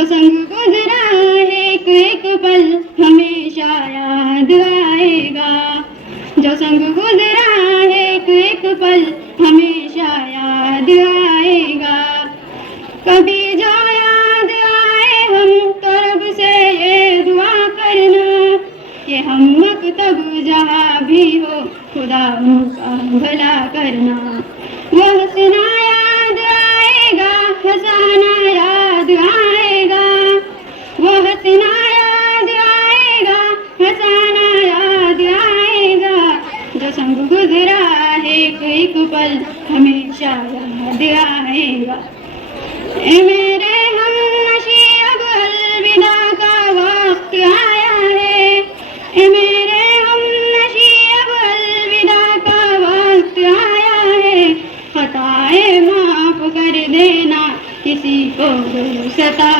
जो संग गुजरा एक एक पल हमेशा याद आएगा। जो संग गुजरा एक एक पल हमेशा याद आएगा। कभी जो याद आए हम तो रब से ये दुआ करना कि हम मकतब जहाँ भी हो खुदा उनका भला करना। वो हंसना याद आएगा, हंसाना याद आएगा। वो हंसना याद आएगा, हंसाना याद आएगा। जो संग गुजरा है एक एक पल हमेशा याद आएगा। ए मेरे हमनशी अब अलविदा का वक्त आया है। ए मेरे हमनशी अब अलविदा का वक्त आया है। खताएं माफ कर देना किसी को सता